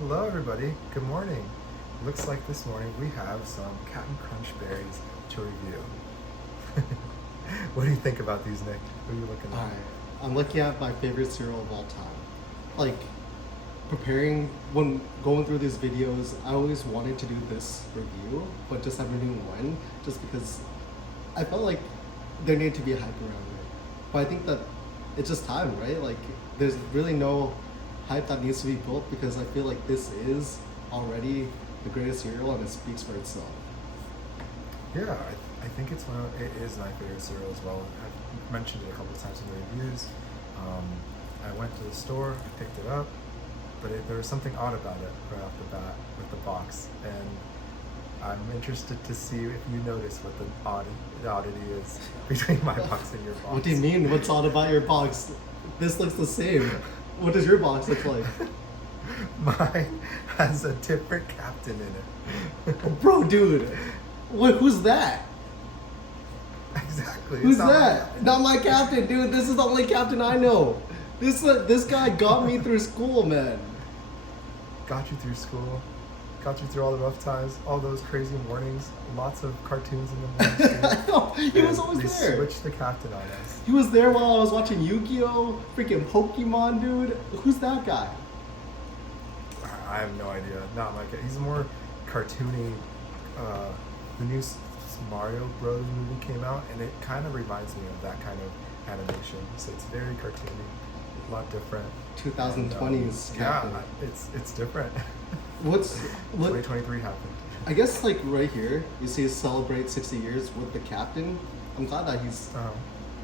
Hello, everybody. Good morning. Looks like this morning we have some Captain Crunch berries to review. What do you think about these, Nick? What are you looking at? Alright, I'm looking at my favorite cereal of all time. Like, preparing, when going through these videos, I always wanted to do this review, but just never knew when, just because I felt like there needed to be a hype around it. But I think that it's just time, right? Like, there's really no hype that needs to be built because I feel like this is already the greatest cereal and it speaks for itself. Yeah, I think it is my favorite cereal as well. I've mentioned it a couple of times in the reviews. I went to the store, I picked it up, but there was something odd about it right off the bat with the box, and I'm interested to see if you notice what the oddity is between my box and your box. What do you mean? What's odd about your box? This looks the same. What does your box look like? Mine has a different captain in it. Bro, dude, who's that? Exactly. Who's It's not that? Not my captain, dude. This is the only captain I know. This guy got me through school, man. Got you through school. Got you through all the rough times, all those crazy mornings, lots of cartoons in the morning. I know, he was always they there. switched the captain on us. He was there while I was watching Yu-Gi-Oh! Freaking Pokemon, dude. Who's that guy? I have no idea. Not like it. He's more cartoony. The new Mario Bros. Movie came out, and it kind of reminds me of that kind of animation. So it's very cartoony, a lot different. 2020s captain. Yeah, it's different. What? 2023 happened. I guess like right here, you see celebrate 60 years with the captain. I'm glad that he's.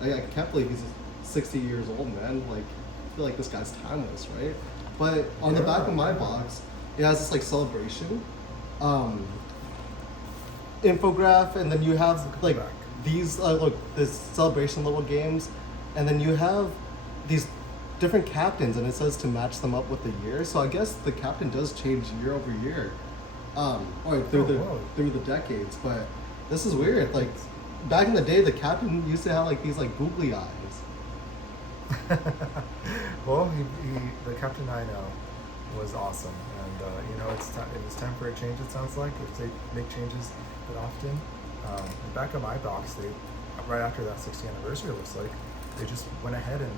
I can't believe he's 60 years old, man. Like, I feel like this guy's timeless, right? But on the back of my box, it has this like celebration, infograph, and then you have like Back. these look this celebration little games, and then you have these different captains, and it says to match them up with the year. So I guess the captain does change year over year, or through the decades. But this is weird. Like back in the day, the captain used to have like these like googly eyes. Well, the captain I know was awesome, and it was time for a change. It sounds like if they make changes that often. The back of my box, they right after that 60th anniversary, it looks like they just went ahead and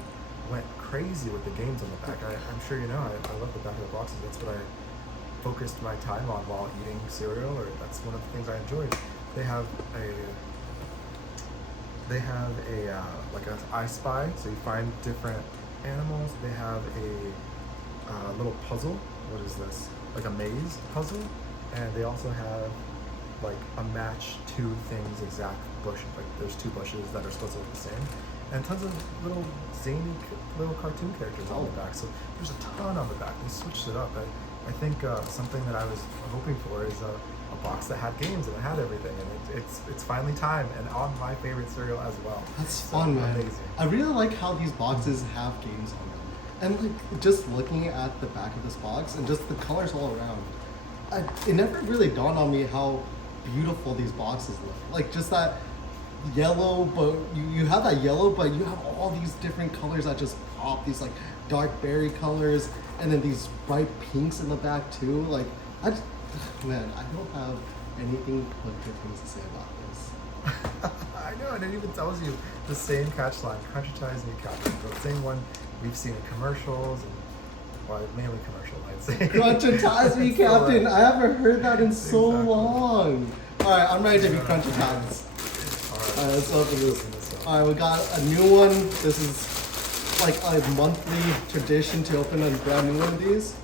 went crazy with the games on the back. I'm sure you know. I love the back of the boxes. That's what I focused my time on while eating cereal, or that's one of the things I enjoyed. They have a like an I Spy, so you find different animals. They have a little puzzle. What is this? Like a maze puzzle, and they also have like a match two things exact bush. Like there's two bushes that are supposed to look the same, and tons of little zany little cartoon characters on the back. So there's a ton on the back. They switched it up. I think something that I was hoping for is a box that had games and it had everything, and it's finally time, and on my favorite cereal as well. That's fun, man. Amazing. I really like how these boxes have games on them, and like just looking at the back of this box and just the colors all around, it never really dawned on me how beautiful these boxes look. Like just that yellow, but you have that yellow, but you have all these different colors that just pop. These like dark berry colors, and then these bright pinks in the back too. Like man, I don't have anything but good things to say about this. I know, and it even tells you the same catch line, Crunchitize Me Captain, the same one we've seen in commercials, and well, mainly commercial, I'd say. Crunchitize Me Captain. I haven't heard that in so long. All right, I'm ready to be Crunchitized. All right, let's open this. All right, we got a new one. This is like a monthly tradition to open a brand new one of these.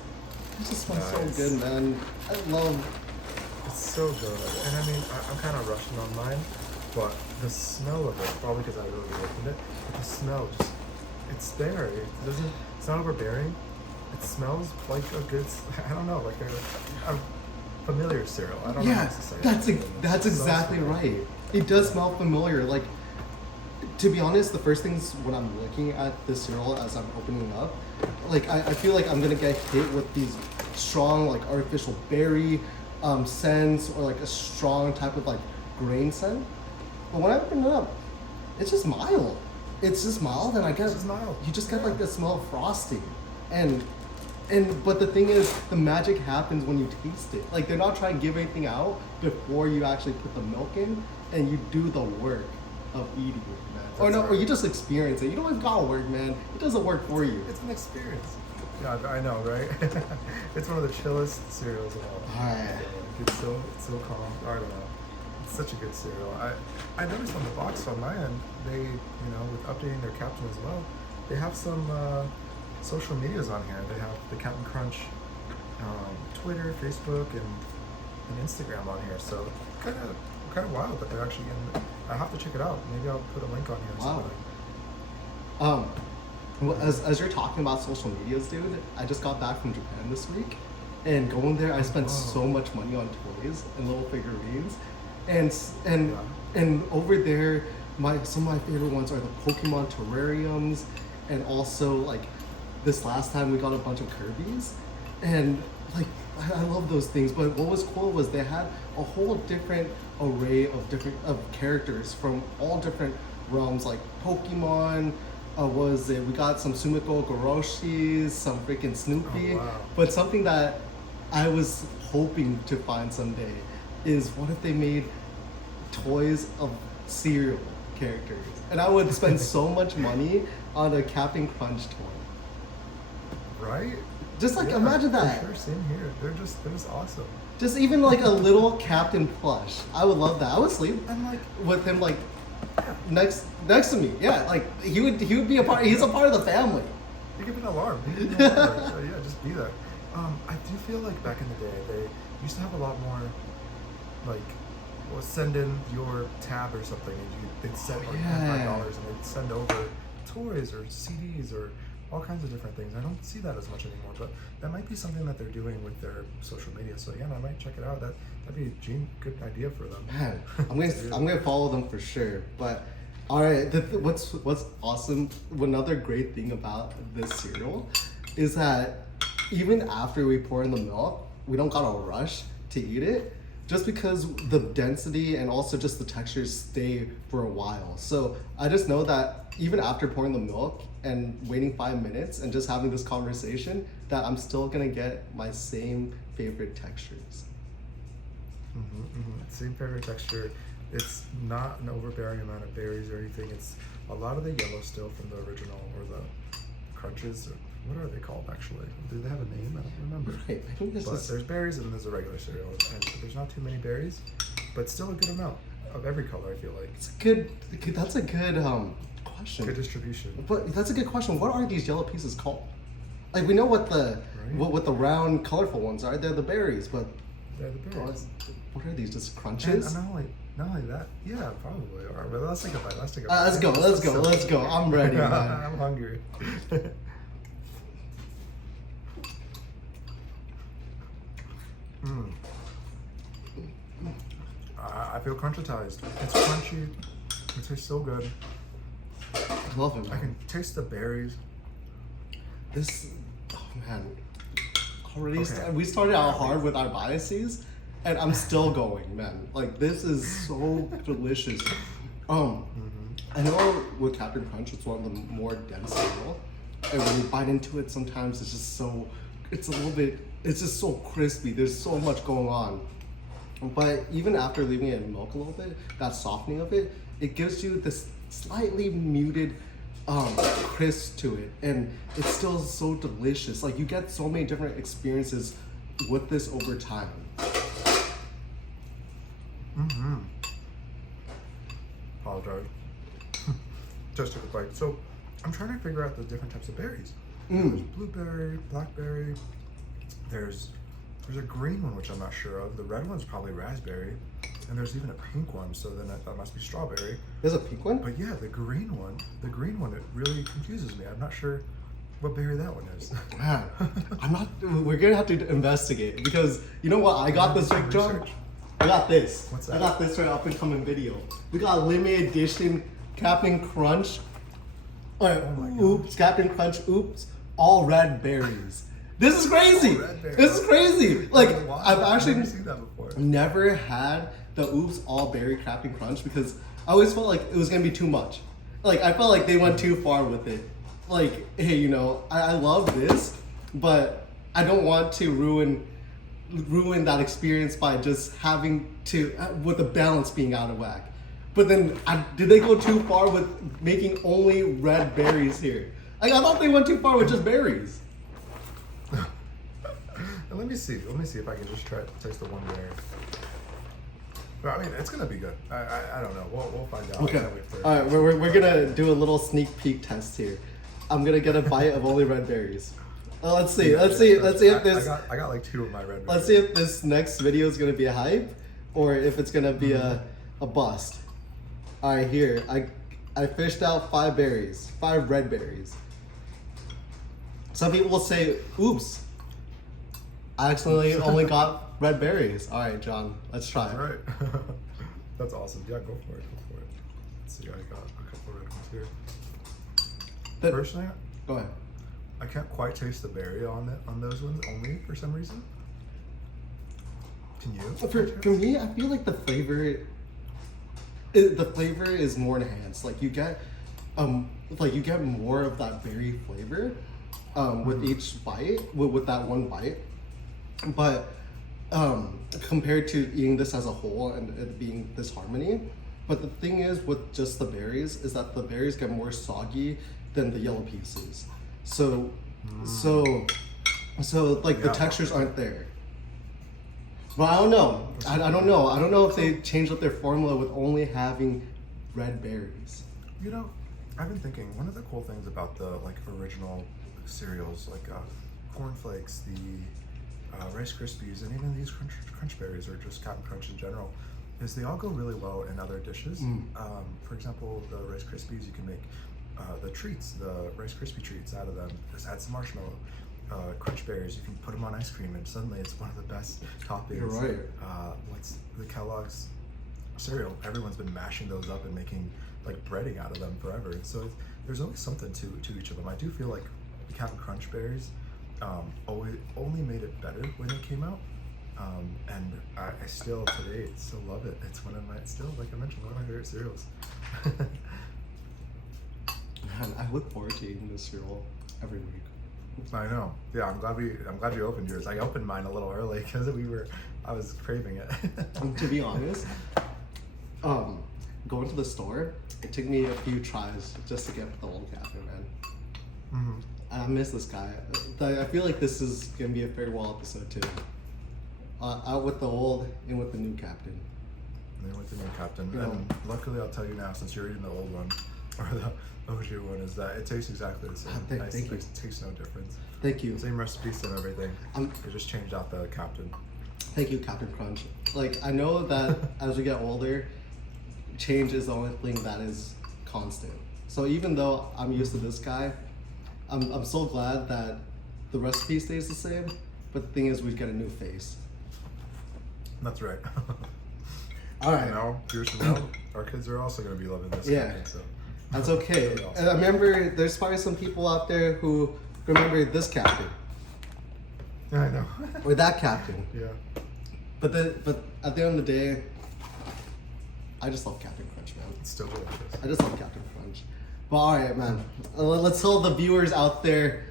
It just smells so good, man. I love. It's so good, and I mean, I'm kind of rushing on mine, but the smell of it, probably because I really opened it, but the smell it's there. It's not overbearing. It smells like a good, I don't know, like a familiar cereal. I don't know what to say. That's exactly right. It does smell familiar. Like, to be honest, the first things when I'm looking at this cereal as I'm opening up, like I feel like I'm gonna get hit with these strong like artificial berry scents, or like a strong type of like grain scent. But when I open it up, it's just mild. It's just mild, and I guess It's just mild. you just get like the smell of frosting, and But the thing is, the magic happens when you taste it. Like they're not trying to give anything out before you actually put the milk in, and you do the work of eating it, man. Or That's no, or right. you just experience it. You don't even gotta work, man. It doesn't work for you. It's an experience. Yeah, I know, right? It's one of the chillest cereals of all. Alright. It's so calm. I don't know. It's such a good cereal. I noticed on the box on my end, they, you know, with updating their caption as well, they have some social medias on here. They have the Captain Crunch Twitter, Facebook, and Instagram on here. So kind of wild that they're actually in. I have to check it out. Maybe I'll put a link on here. Or Wow. something. Well, as you're talking about social medias, dude, I just got back from Japan this week, and going there, I spent wow. so much money on toys and little figurines, and Yeah. and over there, some of my favorite ones are the Pokemon terrariums, and also like this last time we got a bunch of Kirby's, and like I love those things. But what was cool was they had a whole different array of characters from all different realms, like Pokemon. What was it? We got some Sumiko Goroshis, some freaking Snoopy. Oh, wow. But something that I was hoping to find someday is what if they made toys of cereal characters? And I would spend so much money on a Captain Crunch toy. Right? Just like Yeah, imagine that. For sure, same here. They're just awesome. Just even like a little Captain plush. I would love that. I would sleep And like, with him like yeah, next to me. Yeah, like he would be a part. He's a part of the family. you give an alarm. You give an alarm. So yeah, just be there. I do feel like back in the day they used to have a lot more, like, well, send in your tab or something, and they'd send like yeah. $5, and they'd send over toys or CDs or all kinds of different things. I don't see that as much anymore, but that might be something that they're doing with their social media. So again, I might check it out. That'd be a good idea for them. Man, I'm gonna follow them for sure. But all right, what's awesome? Another great thing about this cereal is that even after we pour in the milk, we don't gotta rush to eat it, just because the density and also just the textures stay for a while. So I just know that even after pouring the milk and waiting 5 minutes and just having this conversation, that I'm still gonna get my same favorite textures. Same favorite texture. It's not an overbearing amount of berries or anything. It's a lot of the yellow still from the original, or the crunches. What are they called actually? Do they have a name? I don't remember. Right, I think this But is there's berries and there's a regular cereal, and there's not too many berries, but still a good amount of every color. I feel like it's a good. That's a good question. good distribution. But that's a good question. What are these yellow pieces called? Like we know what the what the round, colorful ones are. They're the berries, but They're the berries. what are these? Just And crunches? not only that, yeah, probably. All right, but let's take a bite. Let's take a Let's go. Let's go. I'm ready, man. I'm hungry. Mm. I feel crunchitized. It's crunchy. It tastes so good. I love it, I man. can taste the berries. This, oh man, already Okay. we started out hard with our biases, and I'm still going, man. Like this is so delicious. I know with Captain Crunch, it's one of the more dense cereal, and when you bite into it, sometimes it's just so, it's a little bit, it's just so crispy. There's so much going on. But even after leaving it in milk a little bit, that softening of it, it gives you this slightly muted crisp to it, and it's still so delicious. Like you get so many different experiences with this over time. Apologize. Just took a bite. So I'm trying to figure out the different types of berries. Mm. There's blueberry, blackberry. There's a green one which I'm not sure of. The red one's probably raspberry, and there's even a pink one. So then that must be strawberry. There's a pink one. But yeah, the green one, it really confuses me. I'm not sure what berry that one is. Man, I'm not. We're gonna have to investigate because you know what? I got this Some week, John. research. I got this. What's I that? got this for an up and coming video. We got limited edition Captain Crunch. Oh my gosh. Oops, Captain Crunch. Oops, all red berries. This is crazy. All red berries. This is crazy. Like Wow, I've actually never seen that before. never had the Oops All Berry Captain Crunch because I always felt like it was gonna be too much. Like I felt like they went too far with it. Like, hey, you know, I love this, but I don't want to ruin that experience by just having to with the balance being out of whack. But then, did they go too far with making only red berries here? Like, I thought they went too far with just berries. And let me see if I can just try to taste the one berry. But I mean, it's gonna be good. I don't know. We'll find out. Okay. I can't wait for it. All right, we're gonna do a little sneak peek test here. I'm gonna get a bite of only red berries. Let's see if this. I got like 2 of my red berries. Let's see if this next video is gonna be a hype, or if it's gonna be a bust. All right, here I fished out 5 berries, 5 red berries. Some people will say, "Oops, I accidentally only got red berries." All right, John, let's try. All right. That's awesome. Yeah, go for it. Let's see. I got a couple of red ones here. Personally, Go ahead. I can't quite taste the berry on those ones only for some reason. Can you? For me, I feel like the flavor is more enhanced. Like you get more of that berry flavor with each bite, with that one bite. But compared to eating this as a whole and it being this harmony, but the thing is with just the berries is that the berries get more soggy than the yellow pieces. So like the Yeah. textures aren't there. But I don't know. I don't know. I don't know if they changed up their formula with only having red berries. You know, I've been thinking one of the cool things about the like original cereals, like cornflakes, the Rice Krispies, and even these crunch berries or just Captain Crunch in general, is they all go really well in other dishes. For example, the Rice Krispies, you can make the treats, the Rice Krispie treats out of them. Just add some marshmallow. Crunch berries, you can put them on ice cream, and suddenly it's one of the best toppings. You're right. What's the Kellogg's cereal? Everyone's been mashing those up and making like breading out of them forever. And so there's always something to each of them. I do feel like the Captain Crunch berries only made it better when they came out. And I still today still love it. It's one of my like I mentioned, one of my favorite cereals. Man, I look forward to eating this cereal every week. I know. Yeah, I'm glad you opened yours. I opened mine a little early because I was craving it. To be honest, going to the store, it took me a few tries just to get the old Captain, man. I miss this guy. I feel like this is gonna be a farewell episode too. Out with the old, in with the new Captain. And then with the new Captain. You know. And luckily, I'll tell you now, since you're eating the old one, or the OG one, is that it tastes exactly the same. Thank you. It tastes no difference. Thank you. Same recipe, same everything. They just changed out the Captain. Thank you, Captain Crunch. Like, I know that as we get older, change is the only thing that is constant. So even though I'm used to this guy, I'm so glad that the recipe stays the same, but the thing is we get a new face. That's right. All right. You know, years from now, our kids are also going to be loving this. Yeah. Captain, so. That's okay. Really awesome. And I remember there's probably some people out there who remember this Captain Yeah, I know. or that Captain. Yeah. But at the end of the day, I just love Captain Crunch, man. It's still delicious. I just love Captain Crunch. But all right, man. Let's tell the viewers out there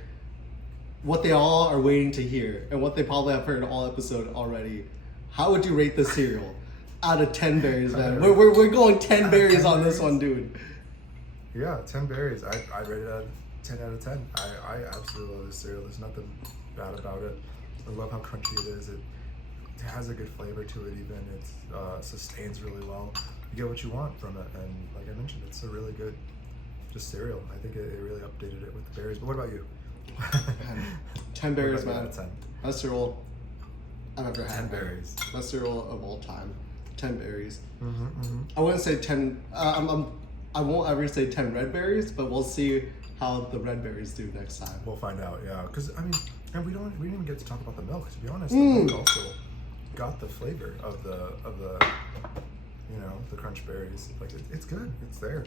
what they all are waiting to hear and what they probably have heard all episode already. How would you rate the cereal out of 10 berries, man? We're going 10 berries on this one, dude. Yeah, 10 berries. I rate it at 10 out of 10. I absolutely love this cereal. There's nothing bad about it. I love how crunchy it is. It has a good flavor to it even. It sustains really well. You get what you want from it. And like I mentioned, it's a really good just cereal. I think it really updated it with the berries. But what about you? 10 berries, What about you man. out of 10? Best cereal I've ever had. 10 berries. Best cereal of all time. 10 berries. Mm-hmm. I wouldn't say 10. I won't ever say 10 red berries, but we'll see how the red berries do next time. We'll find out, yeah. Because I mean, and we didn't even get to talk about the milk. To be honest, the milk also got the flavor of the you know, the crunch berries. Like it's good. It's there.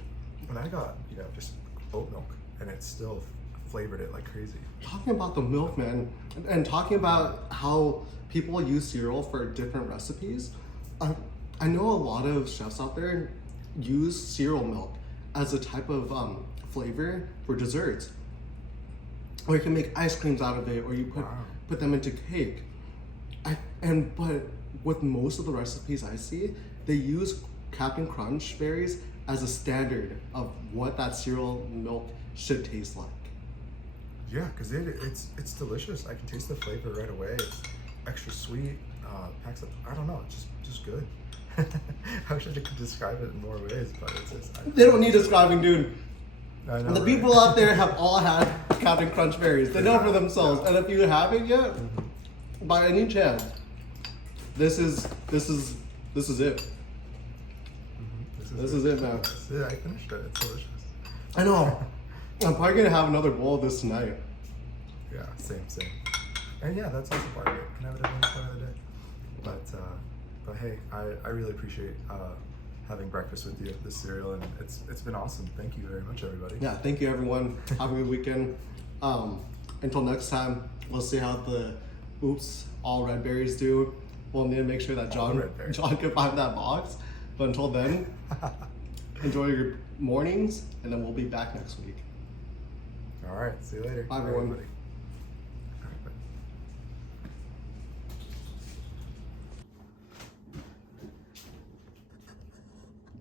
And I got just oat milk, and it still flavored it like crazy. Talking about the milk, man, and talking about how people use cereal for different recipes. I know a lot of chefs out there use cereal milk as a type of flavor for desserts. Or you can make ice creams out of it, or you put Wow. put them into cake. But with most of the recipes I see, they use Captain Crunch berries as a standard of what that cereal milk should taste like. Yeah, because it's delicious. I can taste the flavor right away. It's extra sweet. Packs up. I don't know. It's just good. I wish I could describe it in more ways, but it's just. They don't need describing, dude. I know, The right? people out there have all had Captain Crunch berries. They know for themselves. Yeah. And if you haven't yet, by any chance, this is it. This This is it, man. This is it. I finished it. It's delicious. I know. I'm probably gonna have another bowl of this tonight. Yeah, same. And yeah, that's also part of it. Can have it at any point of the day. But hey, I really appreciate having breakfast with you, this cereal, and it's been awesome. Thank you very much, everybody. Yeah, thank you everyone. Have a good weekend. Until next time, we'll see how the Oops All Red Berries do. We'll need to make sure that All red berries. John can find that box. But until then, enjoy your mornings, and then we'll be back next week. All right, see you later. Bye, everyone. everybody.